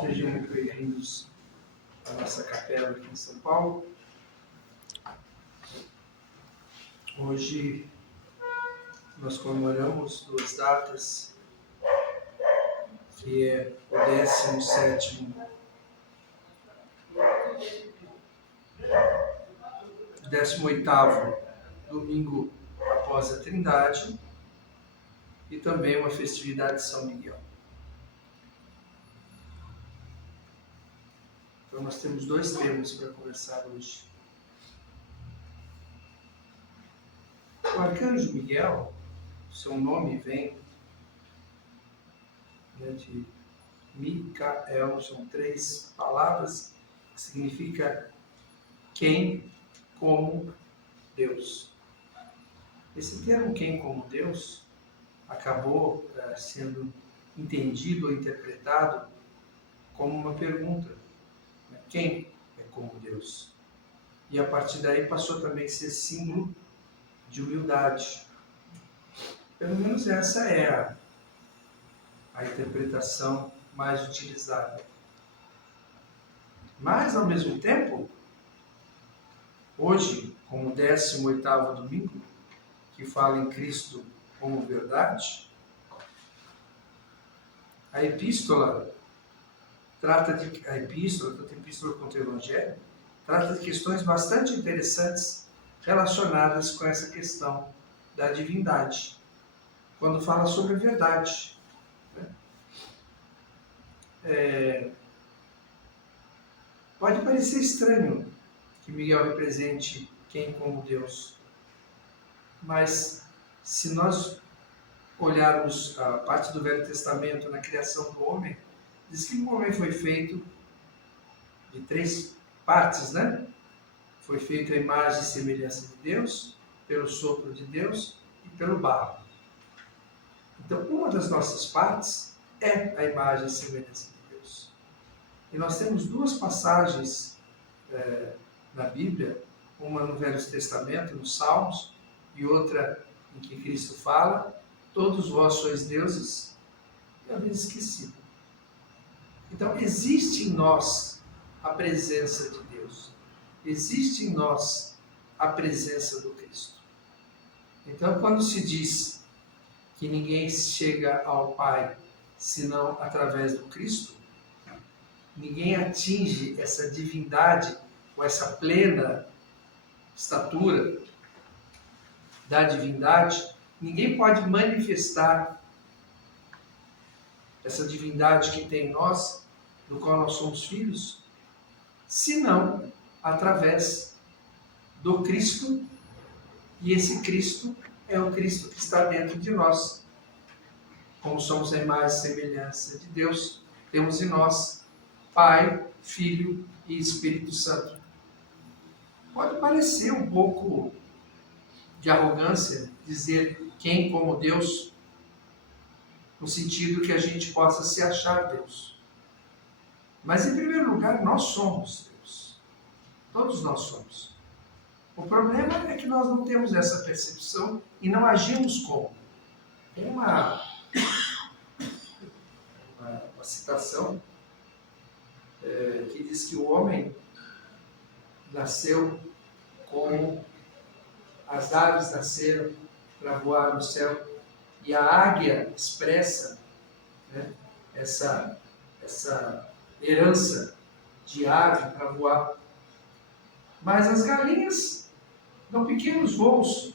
Sejam muito bem-vindos à nossa capela aqui em São Paulo. Hoje nós comemoramos duas datas, que é o 18º domingo após a Trindade e também uma festividade de São Miguel. Então nós temos dois temas para conversar hoje. O arcanjo Miguel, seu nome vem de Micael, são três palavras que significa quem como Deus. Esse termo quem como Deus acabou sendo entendido ou interpretado como uma pergunta. Quem é como Deus? E a partir daí passou também a ser símbolo de humildade. Pelo menos essa é a interpretação mais utilizada. Mas, ao mesmo tempo, hoje, como o 18º domingo, que fala em Cristo como verdade, a epístola, tanto a epístola quanto o Evangelho, trata de questões bastante interessantes relacionadas com essa questão da divindade, quando fala sobre a verdade. Pode parecer estranho que Miguel represente quem como Deus, mas se nós olharmos a parte do Velho Testamento na criação do homem, diz que o homem foi feito de três partes, né? Foi feito a imagem e semelhança de Deus, pelo sopro de Deus e pelo barro. Então, uma das nossas partes é a imagem e semelhança de Deus. E nós temos duas passagens na Bíblia, uma no Velho Testamento, nos Salmos, e outra em que Cristo fala: todos vós sois deuses, e haveis esquecido. Então, existe em nós a presença de Deus. Existe em nós a presença do Cristo. Então, quando se diz que ninguém chega ao Pai senão através do Cristo, ninguém atinge essa divindade ou essa plena estatura da divindade, ninguém pode manifestar essa divindade que tem em nós, do qual nós somos filhos, senão através do Cristo, e esse Cristo é o Cristo que está dentro de nós. Como somos a imagem e semelhança de Deus, temos em nós Pai, Filho e Espírito Santo. Pode parecer um pouco de arrogância dizer quem como Deus, no sentido que a gente possa se achar Deus. Mas, em primeiro lugar, nós somos Deus. Todos nós somos. O problema é que nós não temos essa percepção e não agimos como. Tem uma citação que diz que o homem nasceu como as aves nasceram para voar no céu, e a águia expressa, né, essa herança de ave para voar. Mas as galinhas dão pequenos voos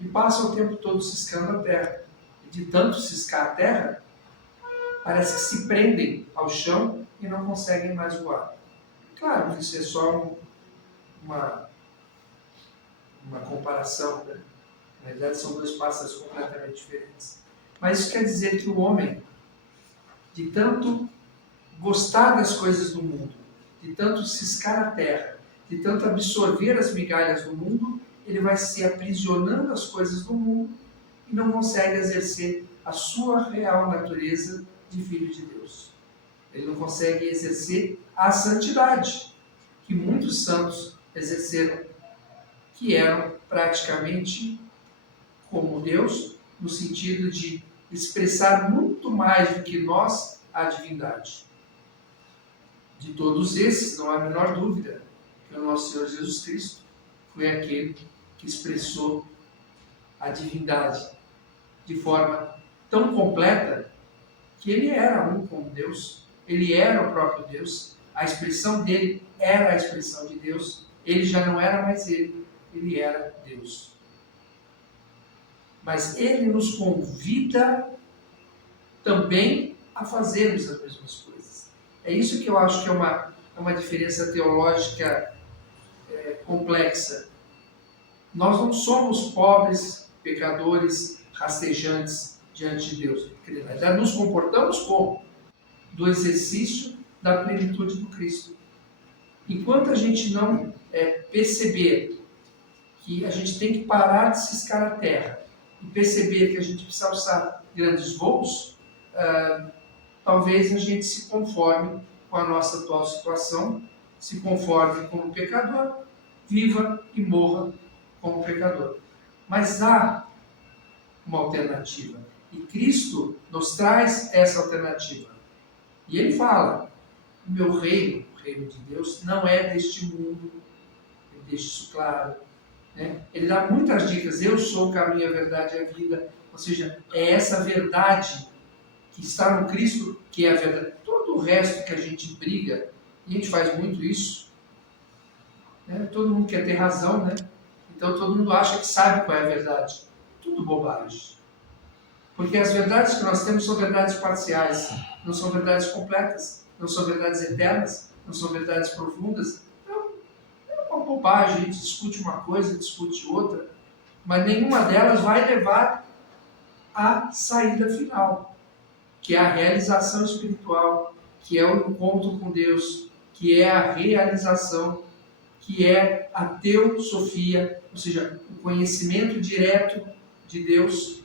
e passam o tempo todo ciscando a terra. E de tanto ciscar a terra, parece que se prendem ao chão e não conseguem mais voar. Claro que isso é só uma comparação, né? Na verdade, são dois pássaros completamente diferentes. Mas isso quer dizer que o homem, de tanto gostar das coisas do mundo, de tanto ciscar a terra, de tanto absorver as migalhas do mundo, ele vai se aprisionando às coisas do mundo e não consegue exercer a sua real natureza de filho de Deus. Ele não consegue exercer a santidade que muitos santos exerceram, que eram praticamente como Deus, no sentido de expressar muito mais do que nós a divindade. De todos esses, não há a menor dúvida que o nosso Senhor Jesus Cristo foi aquele que expressou a divindade de forma tão completa que ele era um com Deus, ele era o próprio Deus, a expressão dele era a expressão de Deus, ele já não era mais ele era Deus. Mas ele nos convida também a fazermos as mesmas coisas. É isso que eu acho que é uma diferença teológica complexa. Nós não somos pobres, pecadores, rastejantes diante de Deus. Já nos comportamos como? Do exercício da plenitude do Cristo. Enquanto a gente não perceber que a gente tem que parar de ciscar a terra e perceber que a gente precisa alçar grandes voos, talvez a gente se conforme com a nossa atual situação, se conforme como pecador, viva e morra como pecador. Mas há uma alternativa. E Cristo nos traz essa alternativa. E ele fala, o meu reino, o reino de Deus, não é deste mundo. Ele deixa isso claro. Né? Ele dá muitas dicas. Eu sou o caminho, a verdade e a vida. Ou seja, é essa verdade que está no Cristo que é a verdade. Todo o resto que a gente briga, e a gente faz muito isso, né? Todo mundo quer ter razão, né? Então todo mundo acha que sabe qual é a verdade. Tudo bobagem. Porque as verdades que nós temos são verdades parciais, não são verdades completas, não são verdades eternas, não são verdades profundas. Então, é uma bobagem, a gente discute uma coisa, discute outra, mas nenhuma delas vai levar à saída final, que é a realização espiritual, que é o encontro com Deus, que é a realização, que é a teosofia, ou seja, o conhecimento direto de Deus,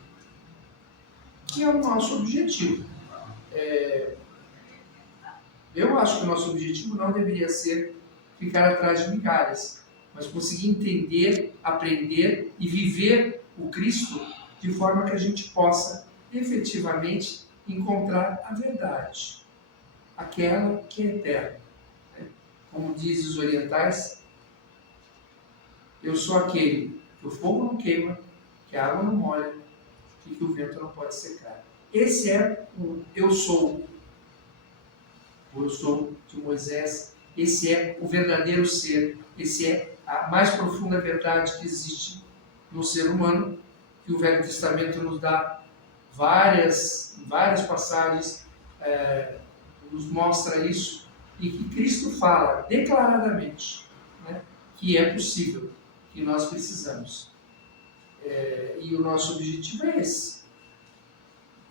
que é o nosso objetivo. Eu acho que o nosso objetivo não deveria ser ficar atrás de migalhas, mas conseguir entender, aprender e viver o Cristo de forma que a gente possa efetivamente encontrar a verdade, aquela que é eterna. Como dizem os orientais, eu sou aquele que o fogo não queima, que a água não molha e que o vento não pode secar. Esse é o eu sou de Moisés. Esse é o verdadeiro ser. Esse é a mais profunda verdade que existe no ser humano, que o Velho Testamento nos dá várias passagens, nos mostra isso, e que Cristo fala declaradamente, né, que é possível, que nós precisamos. E o nosso objetivo é esse.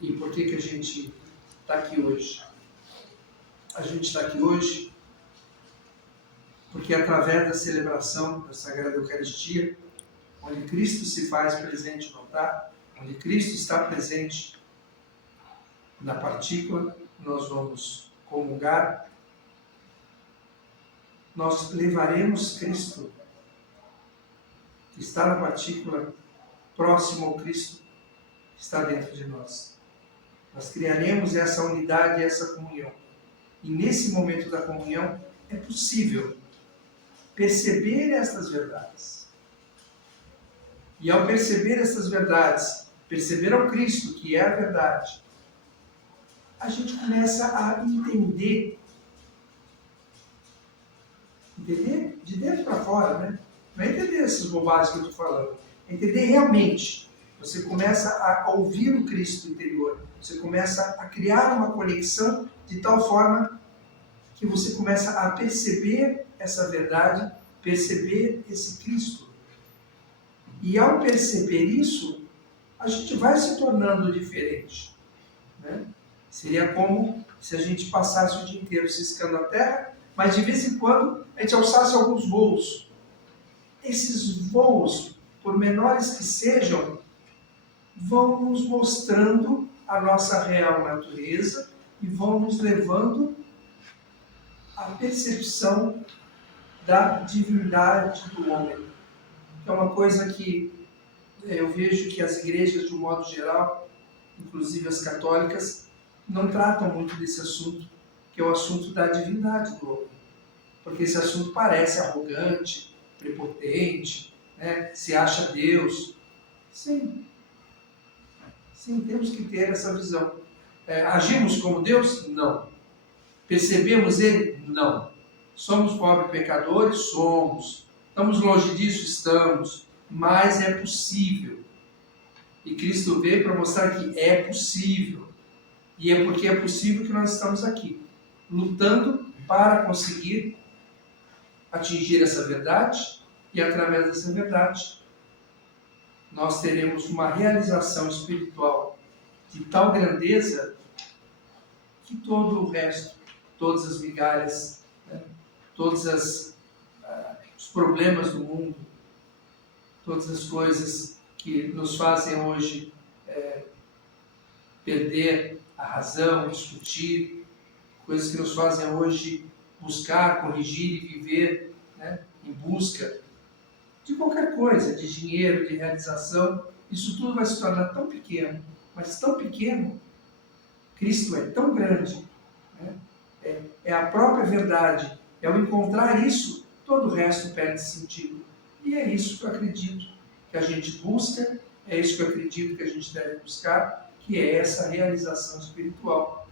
E por que a gente está aqui hoje? A gente está aqui hoje porque através da celebração da Sagrada Eucaristia, onde Cristo se faz presente no altar, onde Cristo está presente na partícula, nós vamos comungar, nós levaremos Cristo, que está na partícula, próximo ao Cristo que está dentro de nós. Nós criaremos essa unidade e essa comunhão. E nesse momento da comunhão é possível perceber estas verdades. E ao perceber essas verdades, perceber ao Cristo, que é a verdade, a gente começa a entender de dentro para fora, né? Não é entender essas bobagens que eu estou falando, é entender realmente. Você começa a ouvir o Cristo interior, você começa a criar uma conexão de tal forma que você começa a perceber essa verdade, perceber esse Cristo. E ao perceber isso, a gente vai se tornando diferente, né? Seria como se a gente passasse o dia inteiro ciscando a terra, mas de vez em quando a gente alçasse alguns voos. Esses voos, por menores que sejam, vão nos mostrando a nossa real natureza e vão nos levando à percepção da divindade do homem. É uma coisa que eu vejo que as igrejas, de um modo geral, inclusive as católicas, não tratam muito desse assunto. que é o assunto da divindade do homem. Porque esse assunto parece arrogante, prepotente, né? Se acha Deus. Sim, sim, temos que ter essa visão. Agimos como Deus? Não. Percebemos Ele? Não. Somos pobres pecadores? Somos. Estamos longe disso? Estamos. Mas é possível. E Cristo veio para mostrar que é possível. E é porque é possível que nós estamos aqui, lutando para conseguir atingir essa verdade, e através dessa verdade nós teremos uma realização espiritual de tal grandeza que todo o resto, todas as migalhas, né, todos os problemas do mundo, todas as coisas que nos fazem hoje perder a razão, discutir, coisas que nos fazem hoje buscar, corrigir e viver, né, em busca de qualquer coisa, de dinheiro, de realização, isso tudo vai se tornar tão pequeno, mas tão pequeno. Cristo é tão grande, né? É a própria verdade. É ao encontrar isso, todo o resto perde sentido. E é isso que eu acredito que a gente busca, é isso que eu acredito que a gente deve buscar, que é essa realização espiritual.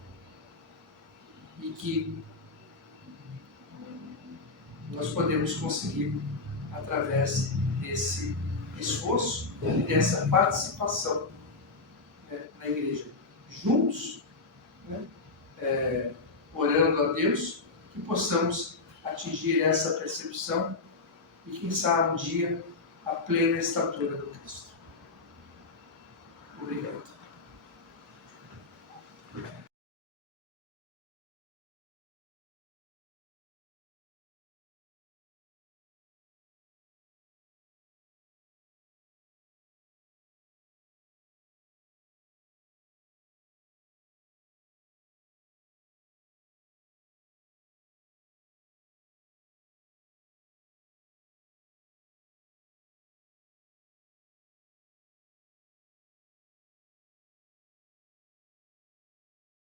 E que nós podemos conseguir através desse esforço e dessa participação, né, na igreja. Juntos, né, orando a Deus, que possamos atingir essa percepção e, quem sabe, um dia, a plena estatura do Cristo. Obrigado.